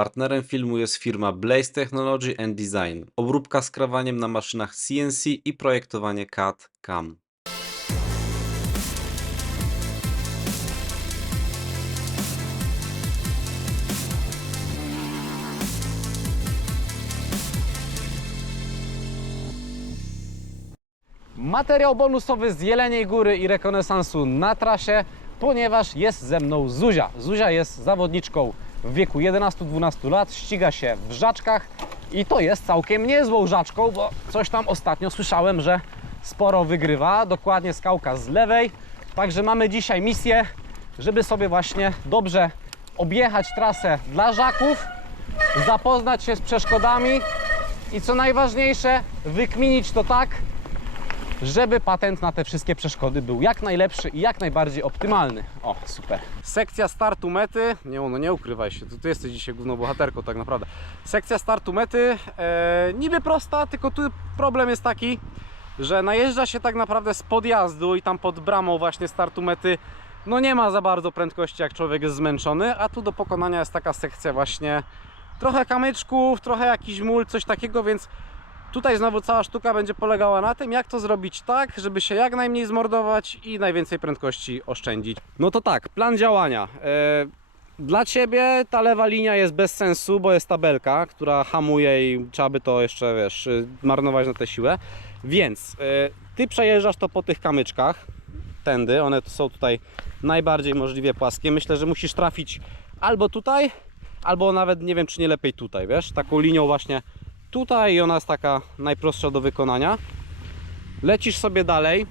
Partnerem filmu jest firma Blaze Technology and Design. Obróbka skrawaniem na maszynach CNC i projektowanie CAD CAM. Materiał bonusowy z Jeleniej Góry i rekonesansu na trasie, ponieważ jest ze mną Zuzia. Zuzia jest zawodniczką w wieku 11-12 lat, ściga się w żaczkach i to jest całkiem niezłą żaczką, bo coś tam ostatnio słyszałem, że sporo wygrywa, dokładnie skałka z lewej. Także mamy dzisiaj misję, żeby sobie właśnie dobrze objechać trasę dla żaków, zapoznać się z przeszkodami i co najważniejsze, wykminić to tak, żeby patent na te wszystkie przeszkody był jak najlepszy i jak najbardziej optymalny. O, super. Sekcja startu mety. Nie, no nie ukrywaj się, to ty jesteś dzisiaj główną bohaterką tak naprawdę. Sekcja startu mety e, niby prosta, tylko tu problem jest taki, że najeżdża się tak naprawdę z podjazdu i tam pod bramą właśnie startu mety no nie ma za bardzo prędkości jak człowiek jest zmęczony, a tu do pokonania jest taka sekcja właśnie trochę kamyczków, trochę jakiś mól, coś takiego, więc Tutaj znowu cała sztuka będzie polegała na tym, jak to zrobić tak, żeby się jak najmniej zmordować i najwięcej prędkości oszczędzić. No to tak, plan działania. E, Dla Ciebie ta lewa linia jest bez sensu, bo jest tabelka, która hamuje i trzeba by to jeszcze, wiesz, y, marnować na tę siłę. Więc e, Ty przejeżdżasz to po tych kamyczkach, tędy, one są tutaj najbardziej możliwie płaskie. Myślę, że musisz trafić albo tutaj, albo nawet nie wiem, czy nie lepiej tutaj, wiesz, taką linią właśnie tutaj ona jest taka najprostsza do wykonania. Lecisz sobie dalej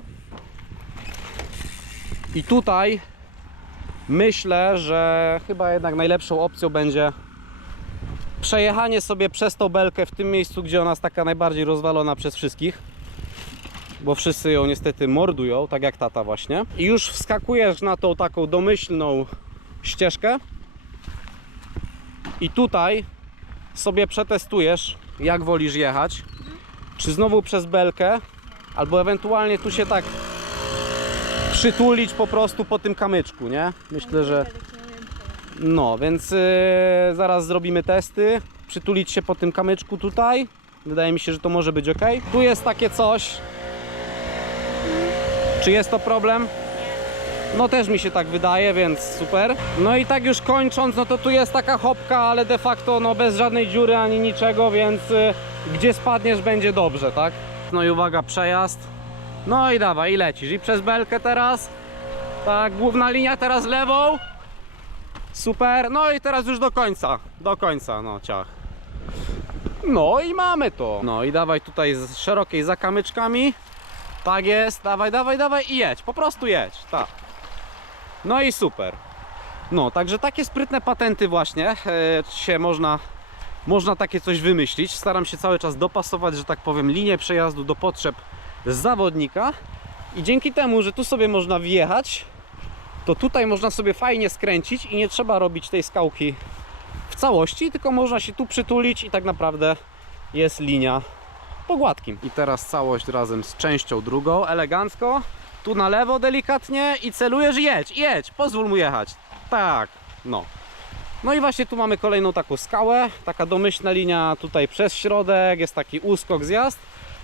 i tutaj myślę, że chyba jednak najlepszą opcją będzie przejechanie sobie przez tą belkę w tym miejscu, gdzie ona jest taka najbardziej rozwalona przez wszystkich bo wszyscy ją niestety mordują, tak jak tata właśnie. I już wskakujesz na tą taką domyślną ścieżkę i tutaj sobie przetestujesz, jak wolisz jechać. Czy znowu przez belkę, albo ewentualnie tu się tak przytulić po prostu po tym kamyczku, nie? Myślę, że... No, więc yy, zaraz zrobimy testy. Przytulić się po tym kamyczku tutaj. Wydaje mi się, że to może być ok. Tu jest takie coś. Czy jest to problem? No też mi się tak wydaje, więc super. No i tak już kończąc, no to tu jest taka hopka, ale de facto no bez żadnej dziury ani niczego, więc y, gdzie spadniesz będzie dobrze, tak? No i uwaga, przejazd. No i dawaj, i lecisz. I przez belkę teraz. Tak, główna linia teraz lewą. Super. No i teraz już do końca. Do końca, no ciach. No i mamy to. No i dawaj tutaj z szerokiej za kamyczkami. Tak jest, dawaj, dawaj, dawaj i jedź, po prostu jedź, tak. No i super. No, także takie sprytne patenty właśnie e, się można, można takie coś wymyślić. Staram się cały czas dopasować, że tak powiem, linię przejazdu do potrzeb zawodnika i dzięki temu, że tu sobie można wjechać, to tutaj można sobie fajnie skręcić i nie trzeba robić tej skałki w całości, tylko można się tu przytulić i tak naprawdę jest linia po gładkim. I teraz całość razem z częścią drugą, elegancko. Tu na lewo delikatnie i celujesz, jedź, jedź, pozwól mu jechać. Tak, no. No i właśnie tu mamy kolejną taką skałę, taka domyślna linia tutaj przez środek, jest taki uskok zjazd.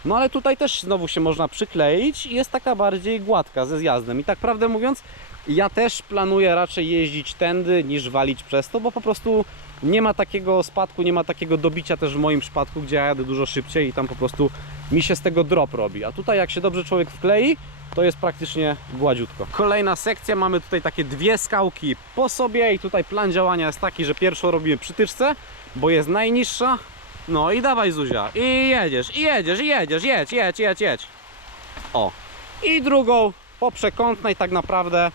No ale tutaj też znowu się można przykleić i jest taka bardziej gładka ze zjazdem. I tak prawdę mówiąc, ja też planuję raczej jeździć tędy niż walić przez to, bo po prostu nie ma takiego spadku, nie ma takiego dobicia też w moim przypadku, gdzie ja jadę dużo szybciej i tam po prostu mi się z tego drop robi. A tutaj jak się dobrze człowiek wklei, to jest praktycznie gładziutko. Kolejna sekcja, mamy tutaj takie dwie skałki po sobie i tutaj plan działania jest taki, że pierwszą robimy przy tyczce, bo jest najniższa. No i dawaj Zuzia, i jedziesz, i jedziesz, i jedziesz, jedź, jedź, jedź, jedź. O. I drugą po przekątnej tak naprawdę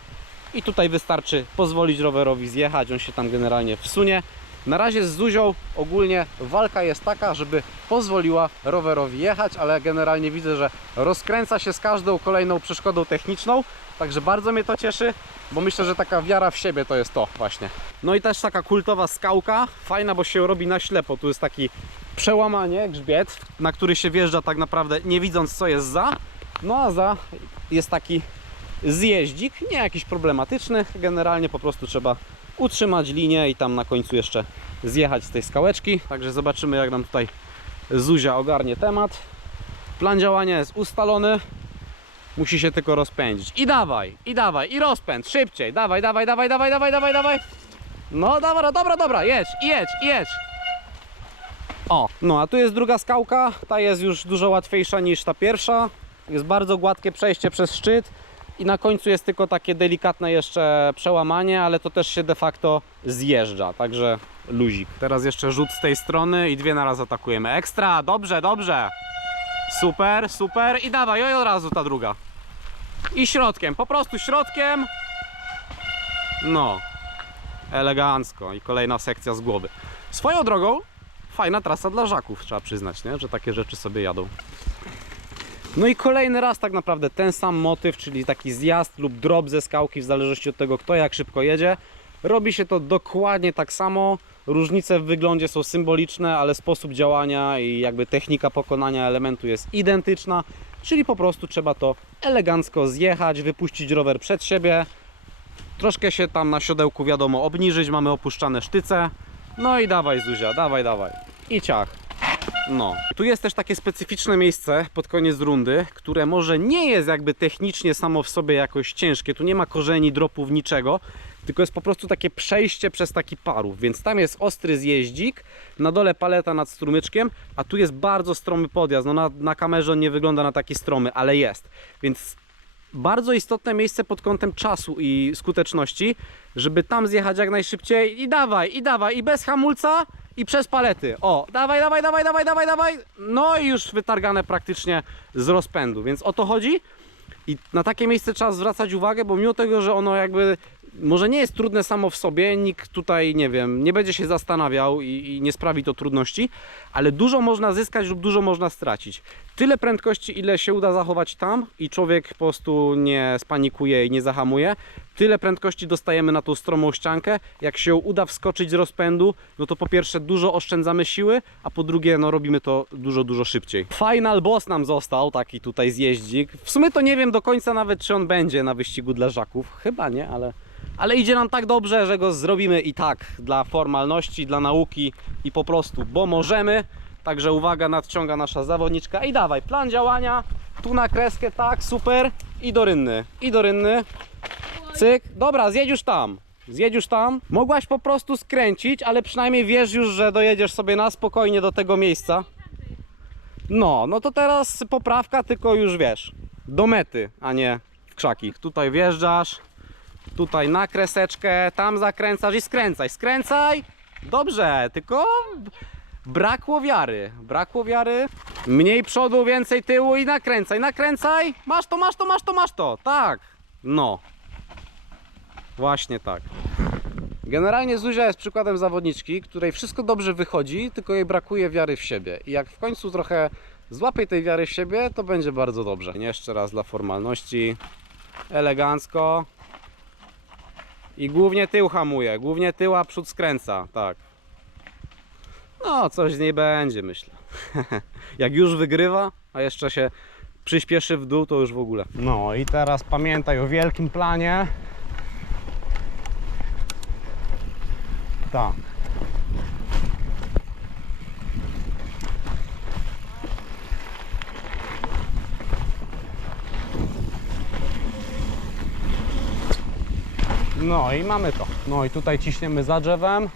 i tutaj wystarczy pozwolić rowerowi zjechać, on się tam generalnie wsunie. Na razie z Zuzią ogólnie walka jest taka, żeby pozwoliła rowerowi jechać, ale generalnie widzę, że rozkręca się z każdą kolejną przeszkodą techniczną, także bardzo mnie to cieszy, bo myślę, że taka wiara w siebie to jest to właśnie. No i też taka kultowa skałka, fajna, bo się robi na ślepo, tu jest taki przełamanie, grzbiet, na który się wjeżdża tak naprawdę nie widząc co jest za, no a za jest taki zjeździk, nie jakiś problematyczny, generalnie po prostu trzeba utrzymać linię i tam na końcu jeszcze zjechać z tej skałeczki. Także zobaczymy jak nam tutaj Zuzia ogarnie temat. Plan działania jest ustalony. Musi się tylko rozpędzić. I dawaj, i dawaj, i rozpędź, szybciej. Dawaj, dawaj, dawaj, dawaj, dawaj, dawaj, dawaj. No dobra, dobra, dobra, jedź, i jedź, jedź. O, no a tu jest druga skałka. Ta jest już dużo łatwiejsza niż ta pierwsza. Jest bardzo gładkie przejście przez szczyt. I na końcu jest tylko takie delikatne jeszcze przełamanie, ale to też się de facto zjeżdża, także luzik. Teraz jeszcze rzut z tej strony i dwie na raz atakujemy. Ekstra, dobrze, dobrze. Super, super i dawaj, oj od razu ta druga. I środkiem, po prostu środkiem. No, elegancko i kolejna sekcja z głowy. Swoją drogą, fajna trasa dla żaków, trzeba przyznać, nie? że takie rzeczy sobie jadą. No i kolejny raz tak naprawdę ten sam motyw, czyli taki zjazd lub drop ze skałki w zależności od tego kto jak szybko jedzie. Robi się to dokładnie tak samo. Różnice w wyglądzie są symboliczne, ale sposób działania i jakby technika pokonania elementu jest identyczna, czyli po prostu trzeba to elegancko zjechać, wypuścić rower przed siebie, troszkę się tam na siodełku wiadomo obniżyć, mamy opuszczane sztyce. No i dawaj Zuzia, dawaj, dawaj. I ciach. No. Tu jest też takie specyficzne miejsce pod koniec rundy, które może nie jest jakby technicznie samo w sobie jakoś ciężkie. Tu nie ma korzeni, dropów, niczego, tylko jest po prostu takie przejście przez taki parów, więc tam jest ostry zjeździk, na dole paleta nad strumyczkiem, a tu jest bardzo stromy podjazd. No na, na kamerze on nie wygląda na taki stromy, ale jest. Więc bardzo istotne miejsce pod kątem czasu i skuteczności, żeby tam zjechać jak najszybciej i dawaj, i dawaj, i bez hamulca, i przez palety. O, dawaj, dawaj, dawaj, dawaj, dawaj, dawaj. No i już wytargane praktycznie z rozpędu, więc o to chodzi. I na takie miejsce trzeba zwracać uwagę, bo mimo tego, że ono jakby może nie jest trudne samo w sobie, nikt tutaj, nie wiem, nie będzie się zastanawiał i, i nie sprawi to trudności, ale dużo można zyskać lub dużo można stracić. Tyle prędkości, ile się uda zachować tam i człowiek po prostu nie spanikuje i nie zahamuje, tyle prędkości dostajemy na tą stromą ściankę. Jak się uda wskoczyć z rozpędu, no to po pierwsze dużo oszczędzamy siły, a po drugie no robimy to dużo, dużo szybciej. Final boss nam został, taki tutaj zjeździk. W sumie to nie wiem do końca nawet, czy on będzie na wyścigu dla żaków. Chyba nie, ale... Ale idzie nam tak dobrze, że go zrobimy i tak dla formalności, dla nauki i po prostu, bo możemy. Także uwaga, nadciąga nasza zawodniczka. I dawaj, plan działania, tu na kreskę, tak, super. I do rynny, i do rynny, cyk, dobra, zjedź już tam, zjedź już tam, mogłaś po prostu skręcić, ale przynajmniej wiesz już, że dojedziesz sobie na spokojnie do tego miejsca. No, no to teraz poprawka, tylko już wiesz, do mety, a nie w krzaki. Tutaj wjeżdżasz, tutaj na kreseczkę, tam zakręcasz i skręcaj, skręcaj. Dobrze, tylko brakło wiary, brakło wiary. Mniej przodu, więcej tyłu i nakręcaj, nakręcaj. Masz to, masz to, masz to, masz to. Tak, no. Właśnie tak. Generalnie Zuzia jest przykładem zawodniczki, której wszystko dobrze wychodzi, tylko jej brakuje wiary w siebie. I jak w końcu trochę złapie tej wiary w siebie, to będzie bardzo dobrze. Jeszcze raz dla formalności. Elegancko. I głównie tył hamuje, głównie tył, a przód skręca, tak. No, coś z niej będzie, myślę. Jak już wygrywa, a jeszcze się przyspieszy w dół, to już w ogóle. No i teraz pamiętaj o wielkim planie. Tak. No i mamy to. No i tutaj ciśniemy za drzewem.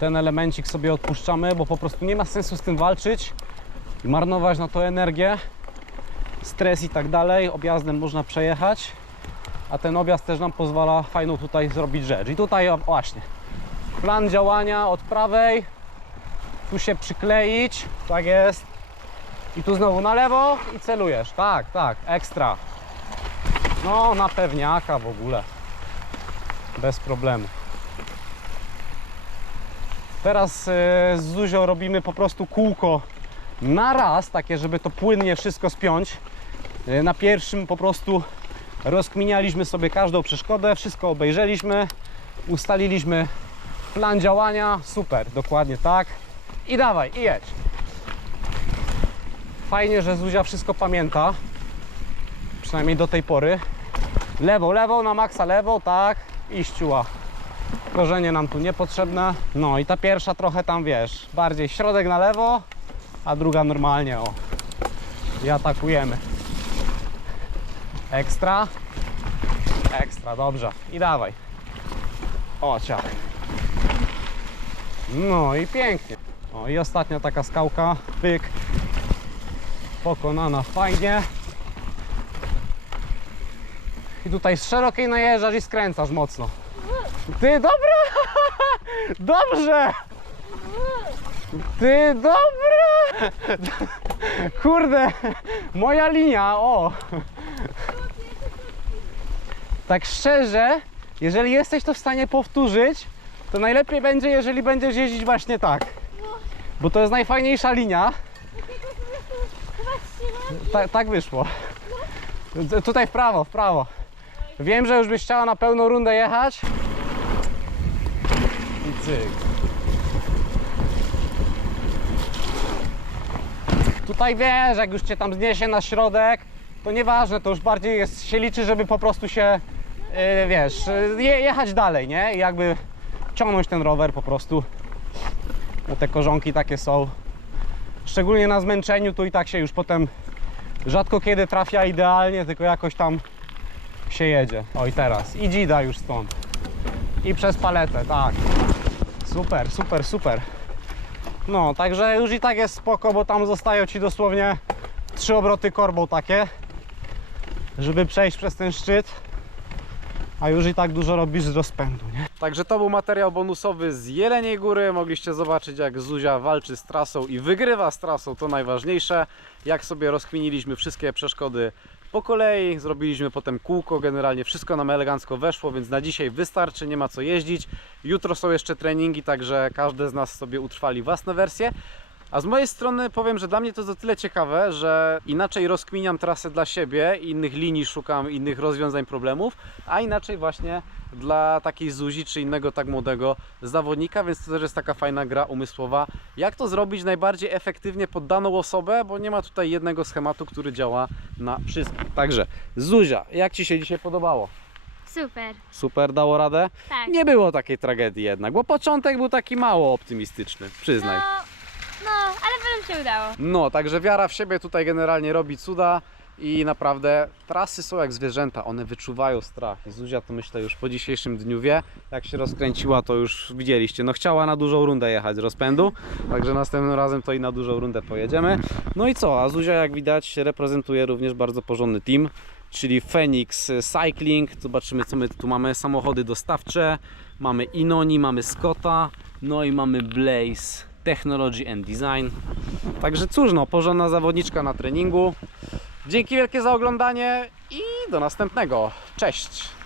Ten elemencik sobie odpuszczamy, bo po prostu nie ma sensu z tym walczyć i marnować na to energię, stres i tak dalej. Objazdem można przejechać, a ten objazd też nam pozwala fajną tutaj zrobić rzecz. I tutaj właśnie plan działania od prawej, tu się przykleić, tak jest. I tu znowu na lewo i celujesz. Tak, tak, ekstra. No, na pewniaka w ogóle bez problemu. Teraz e, z Zuzią robimy po prostu kółko na raz, takie żeby to płynnie wszystko spiąć. E, Na pierwszym po prostu rozkminialiśmy sobie każdą przeszkodę, wszystko obejrzeliśmy, ustaliliśmy plan działania, super, dokładnie tak. I dawaj, i jedź. Fajnie, że Zuzia wszystko pamięta, przynajmniej do tej pory. Lewą, lewą, na maksa lewą, tak. I ściuła. Korzenie nam tu niepotrzebne. No i ta pierwsza trochę tam, wiesz, bardziej środek na lewo, a druga normalnie, o. I atakujemy. Ekstra. Ekstra, dobrze. I dawaj. O, ciach. No i pięknie. O, i ostatnia taka skałka. Pyk. Pokonana fajnie. I tutaj z szerokiej najeżdżasz i skręcasz mocno. Ty, dobra! Dobrze! Ty, dobra! Kurde, moja linia, o! Tak szczerze, jeżeli jesteś to w stanie powtórzyć, to najlepiej będzie, jeżeli będziesz jeździć właśnie tak. Bo to jest najfajniejsza linia. Ta, tak wyszło. Tutaj w prawo, w prawo. Wiem, że już byś chciała na pełną rundę jechać. I cyk. Tutaj wiesz, jak już cię tam zniesie na środek, to nieważne, to już bardziej jest, się liczy, żeby po prostu się, yy, wiesz, je, jechać dalej, nie? I jakby ciągnąć ten rower po prostu. Te korzonki takie są. Szczególnie na zmęczeniu, tu i tak się już potem rzadko kiedy trafia idealnie, tylko jakoś tam się jedzie. O i teraz. I dzida już stąd. I przez paletę, tak. Super, super, super. No, także już i tak jest spoko, bo tam zostają ci dosłownie trzy obroty korbą takie, żeby przejść przez ten szczyt. A już i tak dużo robisz z rozpędu, nie? Także to był materiał bonusowy z Jeleniej Góry. Mogliście zobaczyć jak Zuzia walczy z trasą i wygrywa z trasą, to najważniejsze. Jak sobie rozkminiliśmy wszystkie przeszkody po kolei, zrobiliśmy potem kółko, generalnie wszystko nam elegancko weszło, więc na dzisiaj wystarczy, nie ma co jeździć. Jutro są jeszcze treningi, także każdy z nas sobie utrwali własne wersje. A z mojej strony powiem, że dla mnie to jest o tyle ciekawe, że inaczej rozkminiam trasę dla siebie, innych linii szukam, innych rozwiązań problemów, a inaczej właśnie dla takiej Zuzi czy innego tak młodego zawodnika, więc to też jest taka fajna gra umysłowa. Jak to zrobić najbardziej efektywnie pod daną osobę, bo nie ma tutaj jednego schematu, który działa na wszystkich. Także Zuzia, jak Ci się dzisiaj podobało? Super, Super, dało radę? tak. Nie było takiej tragedii jednak, bo początek był taki mało optymistyczny, przyznaj. No, się udało. No, także wiara w siebie tutaj generalnie robi cuda i naprawdę trasy są jak zwierzęta, one wyczuwają strach. I Zuzia to myślę już po dzisiejszym dniu wie, jak się rozkręciła to już widzieliście. No chciała na dużą rundę jechać z rozpędu, także następnym razem to i na dużą rundę pojedziemy. No i co, a Zuzia jak widać reprezentuje również bardzo porządny team, czyli Phoenix Cycling. Zobaczymy co my tu mamy, samochody dostawcze, mamy Inoni, mamy Scotta, no i mamy Blaze Technology and Design. Także cóż, no, porządna zawodniczka na treningu. Dzięki wielkie za oglądanie i do następnego. Cześć!